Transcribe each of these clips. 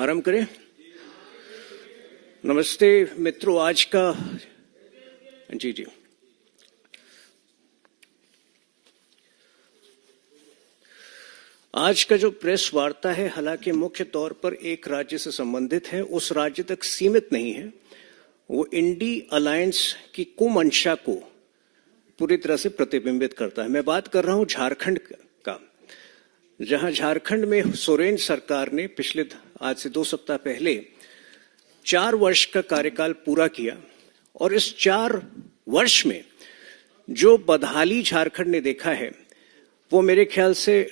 आरंभ करें। नमस्ते मित्रों, आज का जी आज का जो प्रेस वार्ता है, हालांकि मुख्य तौर पर एक राज्य से संबंधित है, उस राज्य तक सीमित नहीं है। वो इंडी अलायंस की कुमंशा को पूरी तरह से प्रतिबिंबित करता है। मैं बात कर रहा हूं झारखंड का, जहां झारखंड में सोरेन सरकार ने पिछले आज से 2 सप्ताह पहले 4 वर्ष का कार्यकाल पूरा किया, और इस 4 वर्ष में जो बदहाली झारखंड ने देखा है, वो मेरे ख्याल से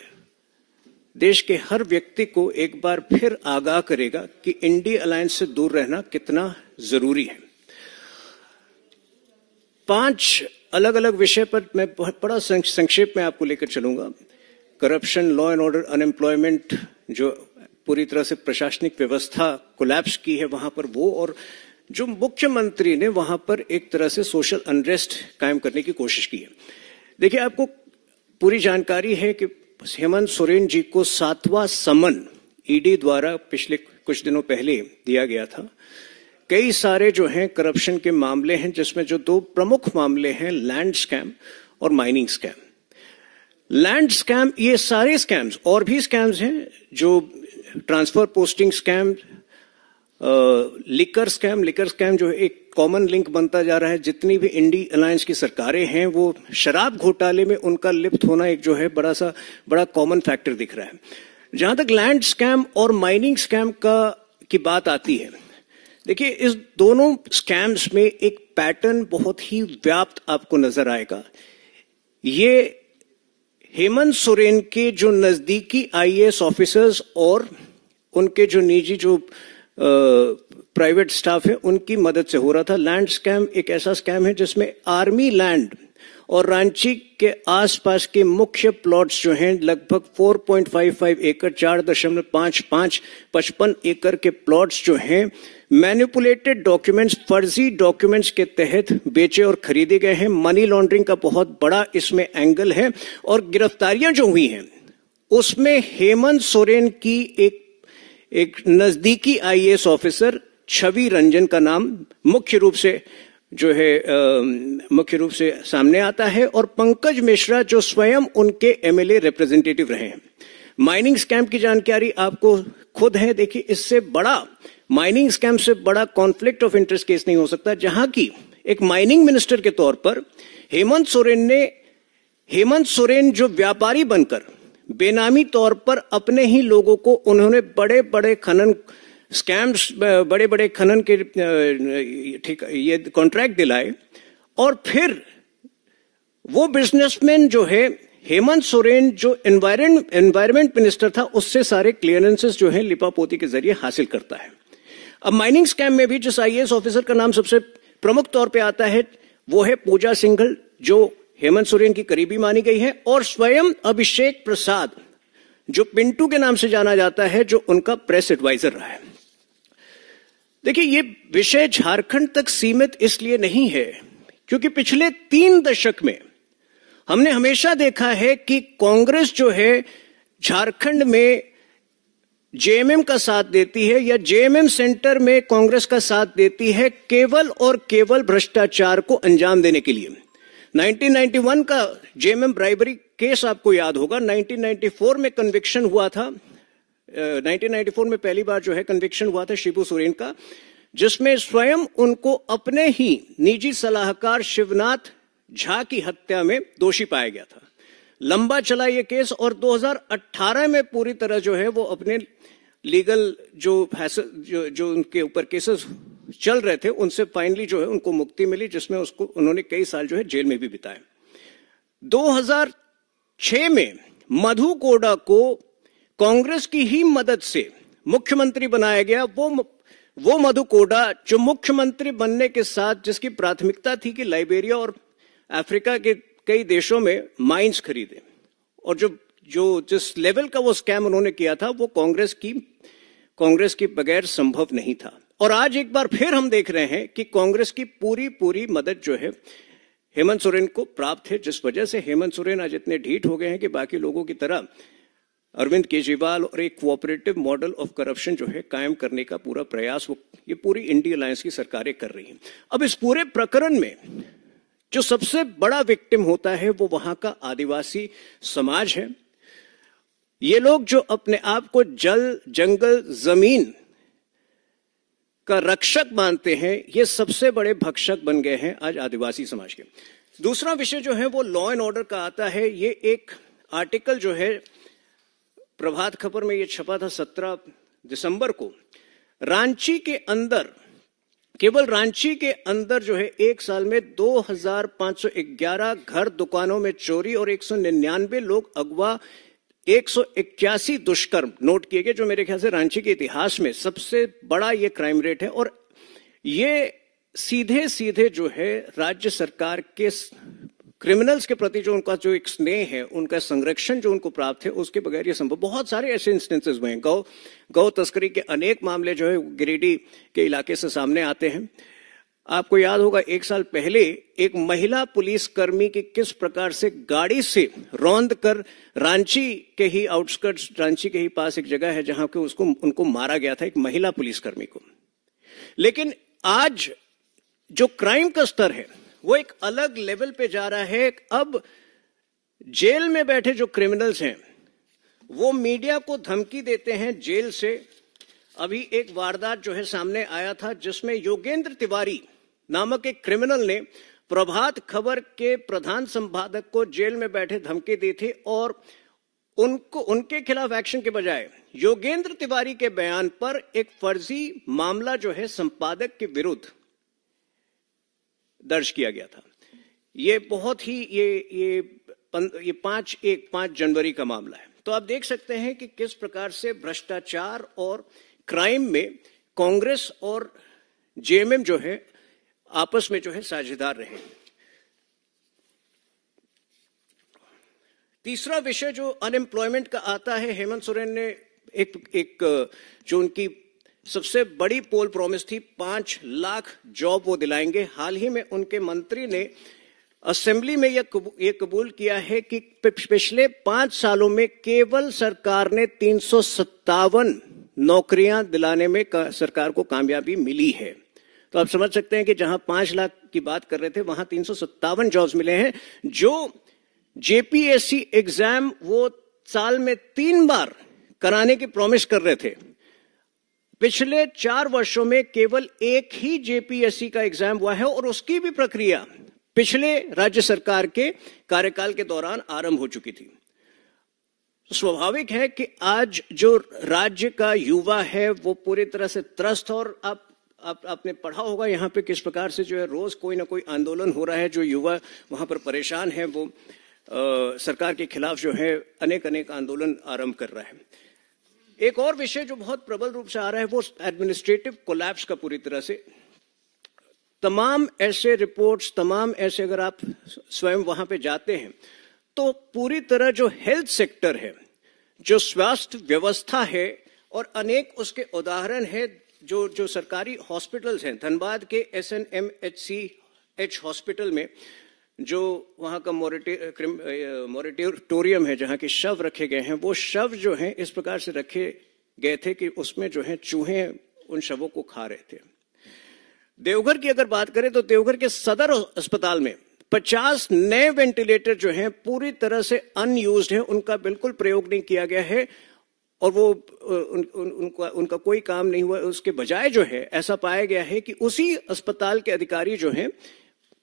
देश के हर व्यक्ति को एक बार फिर आगाह करेगा कि इंडी अलायंस से दूर रहना कितना जरूरी है। 5 अलग अलग विषय पर मैं बड़ा संक्षेप में आपको लेकर चलूंगा। Corruption, law and order, unemployment, जो पूरी तरह से प्रशासनिक व्यवस्था कोलैप्स की है वहां पर वो, और जो मुख्यमंत्री ने वहां पर एक तरह से सोशल अनरेस्ट कायम करने की कोशिश की है। देखिए, आपको पूरी जानकारी है कि हेमंत सोरेन जी को 7वां समन ईडी द्वारा पिछले कुछ दिनों पहले दिया गया था। कई सारे जो हैं करप्शन के मामले हैं, जिसमें जो 2 प्रमुख मामले हैं, लैंड स्कैम और माइनिंग स्कैम। लैंड स्कैम, ये सारे स्कैम्स और भी स्कैम्स हैं, जो transfer posting scam, liquor scam जो एक कॉमन लिंक बनता जा रहा है। जितनी भी इंडी अलायंस की सरकारें हैं, वो शराब घोटाले में उनका लिप्त होना एक जो है बड़ा कॉमन फैक्टर दिख रहा है। जहां तक लैंड स्कैम और माइनिंग स्कैम की बात आती है, देखिए, इस दोनों स्कैम्स में एक पैटर्न बहुत ही व्याप्त आपको नजर आएगा। ये हेमंत सोरेन के जो नजदीकी आईएएस ऑफिसर्स और उनके जो निजी जो प्राइवेट स्टाफ है, उनकी मदद से हो रहा था। लैंड स्कैम एक ऐसा स्कैम है जिसमें आर्मी लैंड और रांची के आसपास के मुख्य प्लॉट्स जो हैं, लगभग 4.55 एकड़ 4.55 एकड़ के प्लॉट्स जो हैं, मैनिपुलेटेड डॉक्यूमेंट्स, फर्जी डॉक्यूमेंट्स के तहत बेचे और खरीदे गए हैं। मनी लॉन्ड्रिंग का बहुत बड़ा इसमें एंगल है, और गिरफ्तारियां जो हुई हैं उसमें हेमंत सोरेन की एक नजदीकी आईएएस ऑफिसर छवि रंजन का नाम मुख्य रूप से सामने आता है, और पंकज मिश्रा जो स्वयं उनके एमएलए रिप्रेजेंटेटिव रहे हैं। माइनिंग स्कैम की जानकारी आपको खुद है। देखिए, इससे बड़ा माइनिंग स्कैम से बड़ा कॉन्फ्लिक्ट ऑफ इंटरेस्ट केस नहीं हो सकता, जहां की एक माइनिंग मिनिस्टर के तौर पर हेमंत सोरेन जो व्यापारी बनकर बेनामी तौर पर अपने ही लोगों को उन्होंने बड़े बड़े खनन स्कैम्स, बड़े बड़े खनन के ये कॉन्ट्रैक्ट दिलाए, और फिर वो बिजनेसमैन जो है हेमंत सोरेन जो एनवायरमेंट मिनिस्टर था, उससे सारे क्लियरेंसेस जो है लिपापोती के जरिए हासिल करता है। अब माइनिंग स्कैम में भी जिस आईएएस ऑफिसर का नाम सबसे प्रमुख तौर पे आता है, वो है पूजा सिंघल, जो हेमंत सोरेन की करीबी मानी गई है, और स्वयं अभिषेक प्रसाद जो पिंटू के नाम से जाना जाता है, जो उनका प्रेस एडवाइजर रहा है। देखिए, ये विषय झारखंड तक सीमित इसलिए नहीं है क्योंकि पिछले 3 दशक में हमने हमेशा देखा है कि कांग्रेस जो है झारखंड में जेएमएम का साथ देती है, या जेएमएम सेंटर में कांग्रेस का साथ देती है, केवल और केवल भ्रष्टाचार को अंजाम देने के लिए। 1991 का जेएमएम ब्राइबरी केस आपको याद होगा। 1994 में कन्विक्शन हुआ था। 1994 में पहली बार जो है कन्विक्शन हुआ था शिबू सोरेन का, जिसमें स्वयं उनको अपने ही निजी सलाहकार शिवनाथ झा की हत्या में दोषी पाया गया था। लंबा चला ये केस, और 2018 में पूरी तरह जो है वो अपने लीगल जो उनके ऊपर केसेस चल रहे थे, उनसे फाइनली जो है उनको मुक्ति मिली, जिसमें उन्होंने कई साल जो है जेल में भी बिताए। 2006 में मधु कोड़ा को कांग्रेस की ही मदद से मुख्यमंत्री बनाया गया। वो मधु कोड़ा जो मुख्यमंत्री बनने के साथ जिसकी प्राथमिकता थी कि लाइबेरिया और अफ्रीका के कई देशों में माइंस खरीदे, और जिस लेवल का वो स्कैम उन्होंने किया था, वो कांग्रेस की बगैर संभव नहीं था। और आज एक बार फिर हम देख रहे हैं कि कांग्रेस की पूरी मदद जो है हेमंत सोरेन को प्राप्त है, जिस वजह से हेमंत सोरेन आज इतने ढीठ हो गए हैं कि बाकी लोगों की तरह अरविंद केजरीवाल और एक कोऑपरेटिव मॉडल ऑफ करप्शन जो है कायम करने का पूरा प्रयास ये पूरी इंडिया अलायंस की सरकारें कर रही हैं। अब इस पूरे प्रकरण में जो सबसे बड़ा विक्टिम होता है वो वहां का आदिवासी समाज है। ये लोग जो अपने आप को जल, जंगल, जमीन का रक्षक मानते हैं, ये सबसे बड़े भक्षक बन गए हैं आज आदिवासी समाज के। दूसरा विषय जो है वो लॉ एंड ऑर्डर का आता है। ये एक आर्टिकल जो है प्रभात खबर में ये छपा था 17 दिसंबर को। रांची के अंदर, केवल रांची के अंदर जो है एक साल में 2511 घर, दुकानों में चोरी और 199 लोग अगवा, 181 दुष्कर्म नोट किए गए, जो मेरे ख्याल से रांची के इतिहास में सबसे बड़ा ये क्राइम रेट है। और ये सीधे सीधे जो है राज्य सरकार के क्रिमिनल्स के प्रति जो उनका जो एक स्नेह है, उनका संरक्षण जो उनको प्राप्त है, उसके बगैर ये संभव। बहुत सारे ऐसे इंस्टेंसेस हुए हैं। गौ तस्करी के अनेक मामले जो है गिरिडीह के इलाके से सामने आते हैं। आपको याद होगा एक साल पहले एक महिला पुलिसकर्मी की किस प्रकार से गाड़ी से रौंद कर रांची के ही आउटस्कर्ट्स, रांची के ही पास एक जगह है जहां पे उनको मारा गया था, एक महिला पुलिसकर्मी को। लेकिन आज जो क्राइम का स्तर है वो एक अलग लेवल पे जा रहा है। अब जेल में बैठे जो क्रिमिनल्स हैं वो मीडिया को धमकी देते हैं जेल से। अभी एक वारदात जो है सामने आया था जिसमें योगेंद्र तिवारी नामक एक क्रिमिनल ने प्रभात खबर के प्रधान संपादक को जेल में बैठे धमकी दी थी और उनके खिलाफ एक्शन के बजाय योगेंद्र तिवारी के बयान पर एक फर्जी मामला जो है संपादक के विरुद्ध दर्ज किया गया था। ये बहुत ही ये 5 जनवरी का मामला है। तो आप देख सकते हैं कि किस प्रकार से भ्रष्टाचार और क्राइम में कांग्रेस और जेएमएम जो है आपस में जो है साझेदार रहे। तीसरा विषय जो अनएम्प्लॉयमेंट का आता है, हेमंत सोरेन ने एक जो उनकी सबसे बड़ी पोल प्रॉमिस थी, 5 लाख जॉब वो दिलाएंगे। हाल ही में उनके मंत्री ने असेंबली में यह कबूल किया है कि पिछले 5 सालों में केवल सरकार ने 357 नौकरियां दिलाने में सरकार को कामयाबी मिली है। तो आप समझ सकते हैं कि जहां 5 लाख की बात कर रहे थे वहां 357 जॉब्स मिले हैं। जो जेपीएससी एग्जाम वो साल में 3 बार कराने की प्रॉमिस कर रहे थे, पिछले 4 वर्षों में केवल एक ही जेपीएससी का एग्जाम हुआ है और उसकी भी प्रक्रिया पिछले राज्य सरकार के कार्यकाल के दौरान आरंभ हो चुकी थी। स्वाभाविक है कि आज जो राज्य का युवा है वो पूरी तरह से त्रस्त, और आपने पढ़ा होगा यहाँ पे किस प्रकार से जो है रोज कोई ना कोई आंदोलन हो रहा है। जो युवा वहां पर परेशान है वो सरकार के खिलाफ जो है अनेक आंदोलन आरंभ कर रहा है। एक और विषय जो बहुत प्रबल रूप से आ रहा है वो एडमिनिस्ट्रेटिव कोलैप्स का पूरी तरह से। तमाम ऐसे रिपोर्ट्स, तमाम ऐसे अगर आप स्वयं वहां पे जाते हैं तो पूरी तरह जो हेल्थ सेक्टर है, जो स्वास्थ्य व्यवस्था है, और अनेक उसके उदाहरण है। जो सरकारी हॉस्पिटल्स हैं, धनबाद के SNMHCH हॉस्पिटल में जो वहाँ का मोरेटोरियम है जहाँ के शव रखे गए हैं, वो शव जो हैं इस प्रकार से रखे गए थे कि उसमें जो है चूहे उन शवों को खा रहे थे। देवघर की अगर बात करें तो देवघर के सदर अस्पताल में 50 नए वेंटिलेटर जो हैं पूरी तरह से अनयूज्ड हैं, उनका बिल्कुल प्रयोग नहीं किया गया है और वो उनका कोई काम नहीं हुआ। उसके बजाय जो है ऐसा पाया गया है कि उसी अस्पताल के अधिकारी जो हैं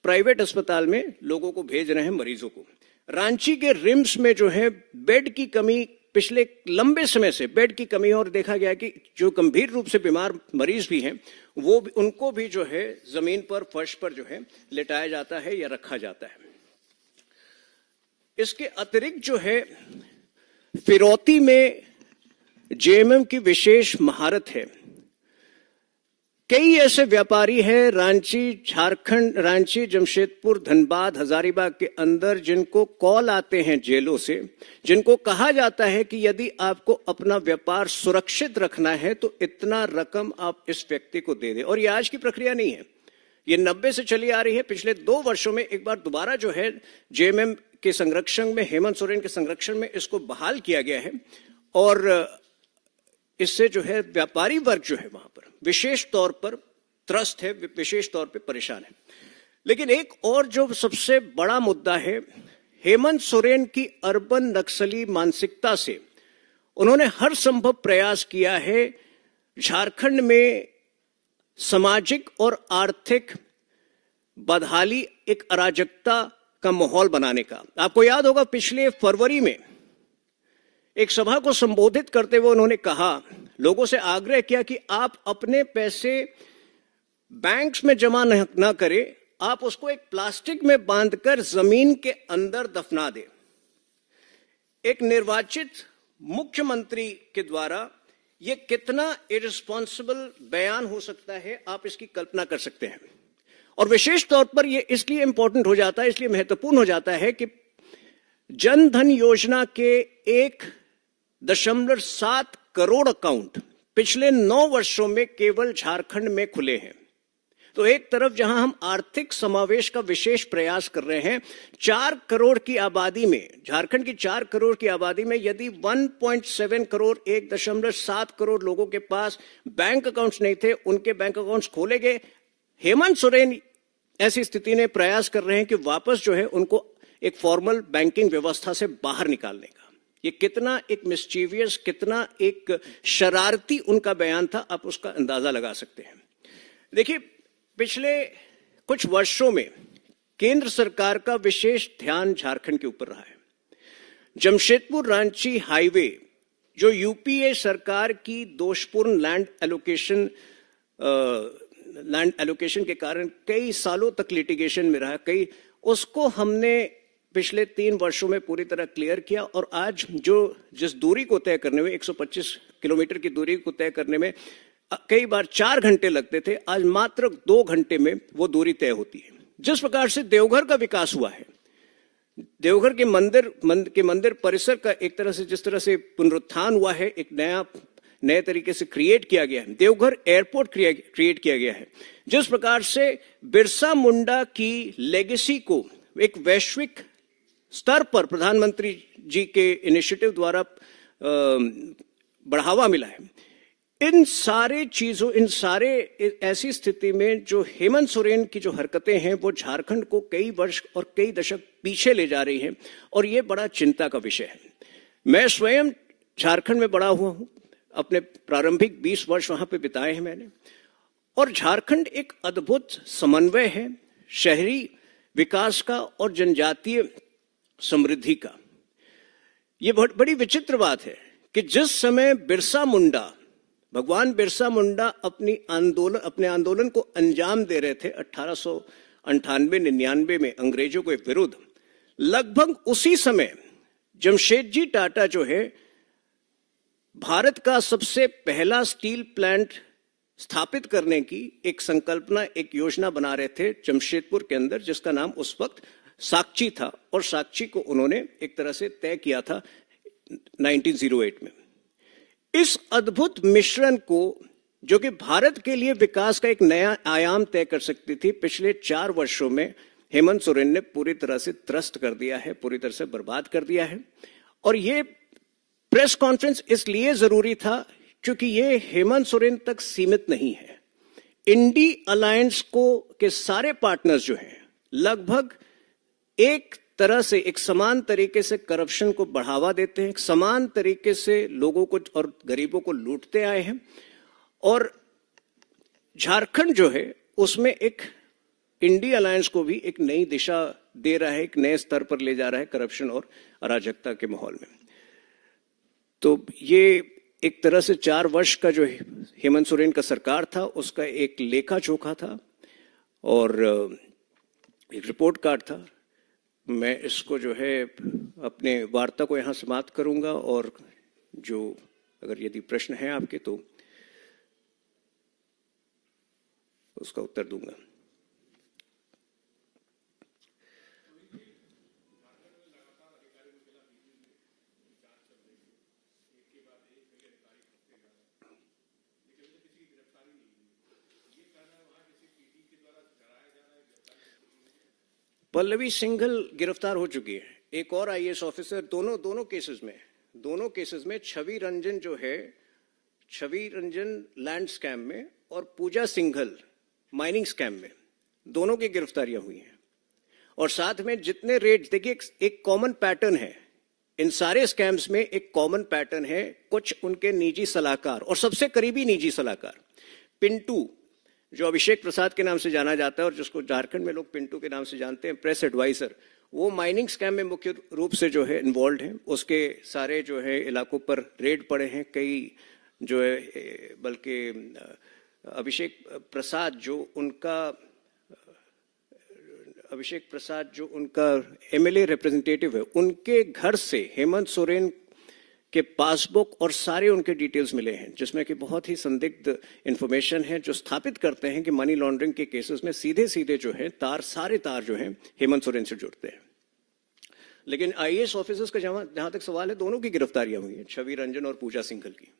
प्राइवेट अस्पताल में लोगों को भेज रहे हैं, मरीजों को। रांची के रिम्स में जो है बेड की कमी, पिछले लंबे समय से बेड की कमी, और देखा गया कि जो गंभीर रूप से बीमार मरीज भी हैं वो उनको भी जो है जमीन पर, फर्श पर जो है लेटाया जाता है या रखा जाता है। इसके अतिरिक्त जो है फिरौती में जेएमएम की विशेष महारत है। कई ऐसे व्यापारी हैं रांची, झारखंड, रांची, जमशेदपुर, धनबाद, हजारीबाग के अंदर जिनको कॉल आते हैं जेलों से, जिनको कहा जाता है कि यदि आपको अपना व्यापार सुरक्षित रखना है तो इतना रकम आप इस व्यक्ति को दे दें। और ये आज की प्रक्रिया नहीं है, ये 90 से चली आ रही है। पिछले 2 वर्षों में एक बार दोबारा जो है जेएमएम के संरक्षण में, हेमंत सोरेन के संरक्षण में इसको बहाल किया गया है। और इससे जो है व्यापारी वर्ग जो है वहां पर विशेष तौर पर त्रस्त है, विशेष तौर पे परेशान है। लेकिन एक और जो सबसे बड़ा मुद्दा है, हेमंत सोरेन की अर्बन नक्सली मानसिकता से उन्होंने हर संभव प्रयास किया है झारखंड में सामाजिक और आर्थिक बदहाली, एक अराजकता का माहौल बनाने का। आपको याद होगा पिछले फरवरी में एक सभा को संबोधित करते हुए उन्होंने कहा, लोगों से आग्रह किया कि आप अपने पैसे बैंक्स में जमा न करें, आप उसको एक प्लास्टिक में बांधकर जमीन के अंदर दफना दें। एक निर्वाचित मुख्यमंत्री के द्वारा यह कितना इररिस्पॉन्सिबल बयान हो सकता है, आप इसकी कल्पना कर सकते हैं। और विशेष तौर पर यह इसलिए इंपॉर्टेंट हो जाता है, इसलिए महत्वपूर्ण हो जाता है कि जन धन योजना के 1.7 करोड़ अकाउंट पिछले 9 वर्षों में केवल झारखंड में खुले हैं। तो एक तरफ जहां हम आर्थिक समावेश का विशेष प्रयास कर रहे हैं, 4 करोड़ की आबादी में, झारखंड की 4 करोड़ की आबादी में यदि 1.7 करोड़ 1.7 करोड़ लोगों के पास बैंक अकाउंट्स नहीं थे, उनके बैंक अकाउंट्स खोले गए। हेमंत सोरेन ऐसी स्थिति में प्रयास कर रहे हैं कि वापस जो है उनको एक फॉर्मल बैंकिंग व्यवस्था से बाहर निकालने का। ये कितना एक मिस्चीवियस, कितना एक शरारती उनका बयान था, आप उसका अंदाजा लगा सकते हैं। देखिए, पिछले कुछ वर्षों में केंद्र सरकार का विशेष ध्यान झारखंड के ऊपर रहा है। जमशेदपुर रांची हाईवे जो यूपीए सरकार की दोषपूर्ण लैंड एलोकेशन के कारण कई सालों तक लिटिगेशन में रहा, उसको हमने पिछले 3 वर्षों में पूरी तरह क्लियर किया। और आज जिस दूरी को तय करने में, 125 किलोमीटर की दूरी को तय करने में कई बार 4 घंटे लगते थे, आज मात्र 2 घंटे में वो दूरी तय होती है। जिस प्रकार से देवघर का विकास हुआ है, देवघर के मंदिर परिसर का एक तरह से जिस तरह से पुनरुत्थान हुआ है, एक नए तरीके से क्रिएट किया गया है, देवघर एयरपोर्ट क्रिएट किया गया है, जिस प्रकार से बिरसा मुंडा की लेगेसी को एक वैश्विक स्तर पर प्रधानमंत्री जी के इनिशिएटिव द्वारा बढ़ावा मिला है, इन सारे ऐसी स्थिति में जो हेमंत सोरेन की जो हरकतें हैं वो झारखंड को कई वर्ष और कई दशक पीछे ले जा रही हैं, और ये बड़ा चिंता का विषय है। मैं स्वयं झारखंड में बड़ा हुआ हूं, अपने प्रारंभिक 20 वर्ष वहां पे बिताए हैं मैंने, और झारखंड एक अद्भुत समन्वय है शहरी विकास का और जनजातीय समृद्धि का। ये बहुत बड़ी विचित्र बात है कि जिस समय भगवान बिरसा मुंडा अपने आंदोलन को अंजाम दे रहे थे 1898-99 में अंग्रेजों के विरुद्ध, लगभग उसी समय जमशेदजी टाटा जो है भारत का सबसे पहला स्टील प्लांट स्थापित करने की एक संकल्पना, एक योजना बना रहे थे जमशेदपुर के अंदर, जिसका नाम उस वक्त साक्षी था, और साक्षी को उन्होंने एक तरह से तय किया था 1908 में। इस अद्भुत मिश्रण को, जो कि भारत के लिए विकास का एक नया आयाम तय कर सकती थी, पिछले 4 वर्षों में हेमंत सोरेन ने पूरी तरह से त्रस्त कर दिया है, पूरी तरह से बर्बाद कर दिया है। और ये प्रेस कॉन्फ्रेंस इसलिए जरूरी था क्योंकि ये हेमंत सोरेन तक सीमित नहीं है। इंडी अलायंस के सारे पार्टनर्स जो हैं लगभग एक तरह से एक समान तरीके से करप्शन को बढ़ावा देते हैं, एक समान तरीके से लोगों को और गरीबों को लूटते आए हैं, और झारखंड जो है उसमें एक इंडी अलायंस को भी एक नई दिशा दे रहा है, एक नए स्तर पर ले जा रहा है करप्शन और अराजकता के माहौल में। तो ये एक तरह से 4 वर्ष का जो हेमंत सोरेन का सरकार था उसका एक लेखा जोखा था और एक रिपोर्ट कार्ड था। मैं इसको जो है अपने वार्ता को यहाँ समाप्त करूंगा, और जो अगर यदि प्रश्न है आपके तो उसका उत्तर दूंगा। पल्लवी सिंघल गिरफ्तार हो चुकी है, एक और आईएएस ऑफिसर, दोनों केसेस में दोनों केसेस में छवि रंजन जो है, छवि रंजन लैंड स्कैम में और पूजा सिंघल माइनिंग स्कैम में, दोनों की गिरफ्तारियां हुई हैं। और साथ में जितने रेड, देखिए एक कॉमन पैटर्न है इन सारे स्कैम्स में, एक कॉमन पैटर्न है, कुछ उनके निजी सलाहकार और सबसे करीबी निजी सलाहकार पिंटू, जो अभिषेक प्रसाद के नाम से जाना जाता है और जिसको झारखंड में लोग पिंटू के नाम से जानते हैं, प्रेस एडवाइजर, वो माइनिंग स्कैम में मुख्य रूप से जो है इन्वॉल्व हैं। उसके सारे जो है इलाकों पर रेड पड़े हैं, कई जो है, बल्कि अभिषेक प्रसाद जो उनका एमएलए रिप्रेजेंटेटिव है, उनके घर से हेमंत सोरेन के पासबुक और सारे उनके डिटेल्स मिले हैं, जिसमें कि बहुत ही संदिग्ध इंफॉर्मेशन है, जो स्थापित करते हैं कि मनी लॉन्ड्रिंग के केसेस में सीधे सीधे जो है सारे तार जो हैं हेमंत सोरेन से जुड़ते हैं। लेकिन आईएएस ऑफिसर्स का जहां तक सवाल है, दोनों की गिरफ्तारियां हुई हैं, छवि रंजन और पूजा सिंघल की।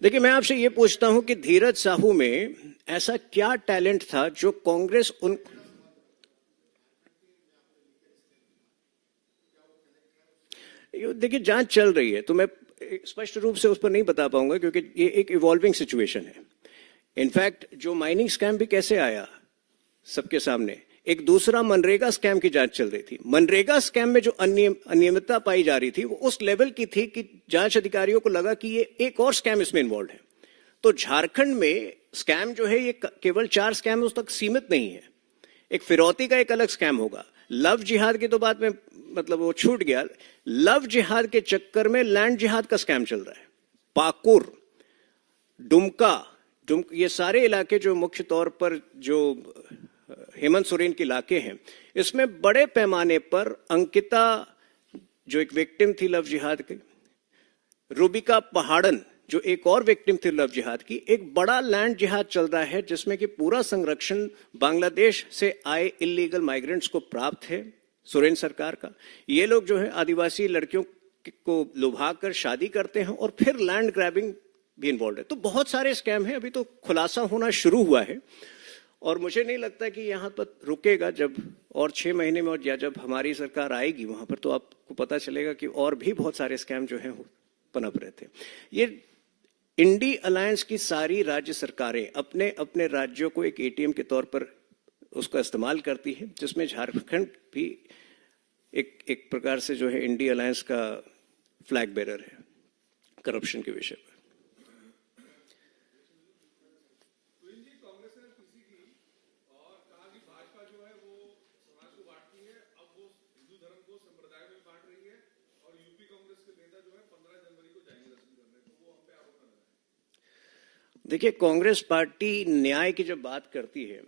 देखिए, मैं आपसे ये पूछता हूं कि धीरज साहू में ऐसा क्या टैलेंट था जो कांग्रेस देखिए, जांच चल रही है, तो मैं स्पष्ट रूप से उस पर नहीं बता पाऊंगा, क्योंकि ये एक इवॉल्विंग सिचुएशन है। इनफैक्ट जो माइनिंग स्कैम भी कैसे आया सबके सामने, एक दूसरा मनरेगा स्कैम की जांच चल रही थी। मनरेगा स्कैम में जो अनियमितता पाई जा रही थी, वो उस लेवल की थी कि जांच अधिकारियों को लगा कि ये एक और स्कैम इसमें इन्वॉल्व है। तो झारखंड में स्कैम जो है, ये केवल 4 स्कैम तक सीमित नहीं है। एक फिरौती का एक अलग स्कैम होगा। लव जिहाद की तो बात में मतलब वो छूट गया। लव जिहाद के चक्कर में लैंड जिहाद का स्कैम चल रहा है। पाकुर, दुमका, ये सारे इलाके जो मुख्य तौर पर जो हेमंत सोरेन के इलाके हैं, इसमें बड़े पैमाने पर अंकिता, जो एक विक्टिम थी लव जिहाद की, रूबिका पहाड़न, जो एक और विक्टिम थी लव जिहाद की, एक बड़ा लैंड जिहाद चल रहा है, जिसमें कि पूरा संरक्षण बांग्लादेश से आए इलीगल माइग्रेंट्स को प्राप्त है सोरेन सरकार का। ये लोग जो है आदिवासी लड़कियों को लुभाकर शादी करते हैं और फिर लैंड ग्रैबिंग भी इन्वॉल्व है। तो बहुत सारे स्कैम हैं, अभी तो खुलासा होना शुरू हुआ है और मुझे नहीं लगता कि यहाँ पर रुकेगा। जब और 6 महीने में और या जब हमारी सरकार आएगी वहां पर, तो आपको पता चलेगा कि और भी बहुत सारे स्कैम जो हैं पनप रहे थे। ये इंडी अलायंस की सारी राज्य सरकारें अपने अपने राज्यों को एक एटीएम के तौर पर उसका इस्तेमाल करती है, जिसमें झारखंड भी एक प्रकार से जो है इंडी अलायंस का फ्लैग बेरर है करप्शन के विषय पर। देखिए, कांग्रेस पार्टी न्याय की जब बात करती है,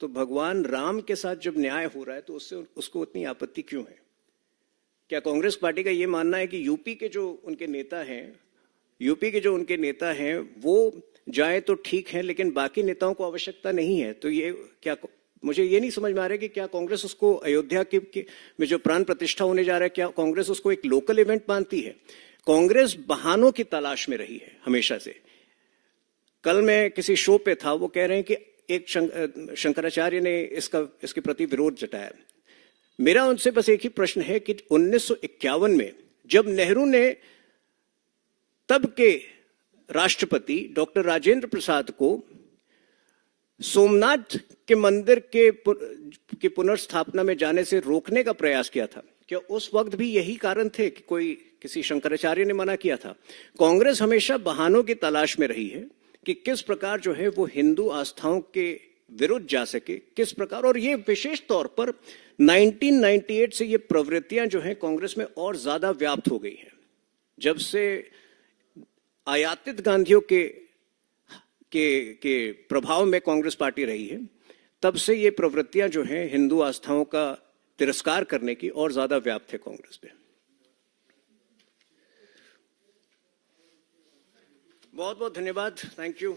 तो भगवान राम के साथ जब न्याय हो रहा है तो उसको उतनी आपत्ति क्यों है? क्या कांग्रेस पार्टी का ये मानना है कि यूपी के जो उनके नेता हैं वो जाए तो ठीक है, लेकिन बाकी नेताओं को आवश्यकता नहीं है? तो ये क्या, मुझे ये नहीं समझ में आ रहा है कि क्या कांग्रेस उसको अयोध्या में जो प्राण प्रतिष्ठा होने जा रहा है, क्या कांग्रेस उसको एक लोकल इवेंट मानती है? कांग्रेस बहानों की तलाश में रही है हमेशा से। कल मैं किसी शो पे था, वो कह रहे हैं कि एक शंकराचार्य ने इसके प्रति विरोध जताया। मेरा उनसे बस एक ही प्रश्न है कि 1951 में जब नेहरू ने तब के राष्ट्रपति डॉक्टर राजेंद्र प्रसाद को सोमनाथ के मंदिर के पुनर्स्थापना में जाने से रोकने का प्रयास किया था, क्या उस वक्त भी यही कारण थे कि किसी शंकराचार्य ने मना किया था? कांग्रेस हमेशा बहानों की तलाश में रही है कि किस प्रकार जो है वो हिंदू आस्थाओं के विरुद्ध जा सके, किस प्रकार। और ये विशेष तौर पर 1998 से ये प्रवृत्तियां जो हैं कांग्रेस में और ज्यादा व्याप्त हो गई हैं। जब से आयातित गांधियों के प्रभाव में कांग्रेस पार्टी रही है, तब से ये प्रवृत्तियां जो हैं हिंदू आस्थाओं का तिरस्कार करने की और ज्यादा व्याप्त है कांग्रेस में। बहुत बहुत धन्यवाद। Thank you.